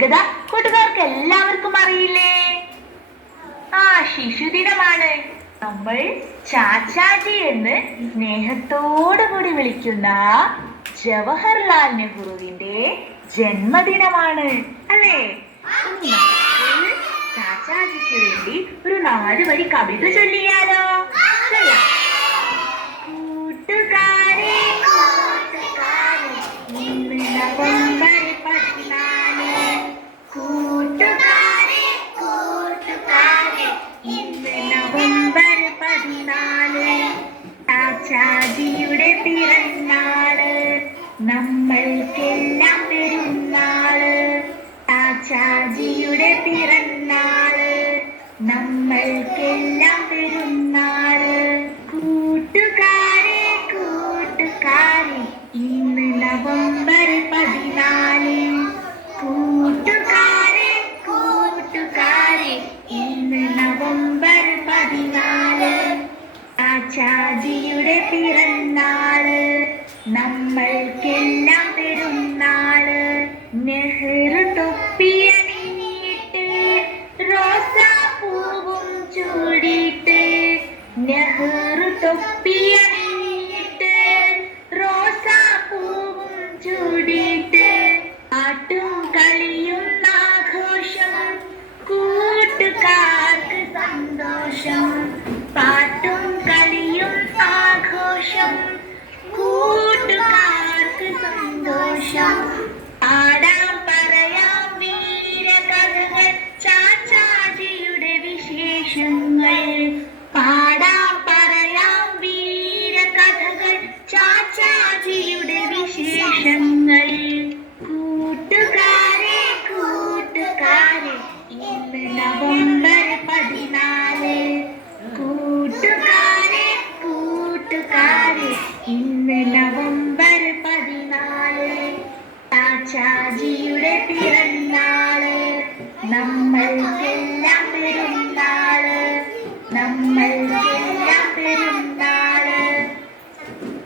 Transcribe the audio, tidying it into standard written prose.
ഗത കൂട്ടുകാർക്ക് എല്ലാവർക്കും അറിയില്ലേ? ശിശുദിനമാണ്. നമ്മൾ ചാച്ചാജി എന്ന് സ്നേഹത്തോടുകൂടി വിളിക്കുന്ന ജവഹർലാൽ നെഹ്റുവിന്റെ ജന്മദിനമാണ് അല്ലേ? ചാച്ചാജിക്ക് വേണ്ടി ഒരു 4 വരി കവിത ചൊല്ലിയാലോ? കൂട്ടുകാരെ ഇന്ന് നവംബർ 14, കൂട്ടുകാരെ ഇന്ന് നവംബർ 14, ചാച്ചാജിയുടെ പിറന്നാള്, നമ്മൾക്കെല്ലാം പെരുന്നാള്. ചാച്ചാജിയുടെ പിറന്നാള്, നമ്മൾക്കെല്ലാം പെരുന്നാള്. കൂട്ടുകാരെ ഇന്ന് നവംബർ 14, കൂട്ടുകാരെ ഇന്ന് നവംബർ 14, ചാച്ചാജിയുടെ പിറന്നാള്, നമ്മൾക്കെല്ലാം പെരുന്നാള്. നെഹ്റു തൊപ്പിയണിഞ്ഞിട്ട് റോസാപ്പൂവും ചൂടിയിട്ട്, നെഹ്റു തൊപ്പിയണിഞ്ഞിട്ട് റോസാപ്പൂവും ചൂടിയിട്ട്, പാട്ടും കളിയും ആഘോഷം, കൂട്ടുകാർക്ക് സന്തോഷം. പാട്ടും കളിയും ആഘോഷം, കൂട്ടുകാർക്ക് സന്തോഷം. പാടാം പറയാം വീരകഥകൾ, ചാച്ചാജിയുടെ വിശേഷങ്ങൾ. പാടാം പറയാം വീരകഥകൾ, ചാച്ചാജിയുടെ വിശേഷങ്ങൾ. കൂട്ടുകാരെ ഇന്ന് നവംബർ 14, കൂട്ടുകാരെ ഇന്ന് നവംബർ 14, ചാച്ചാജിയുടെ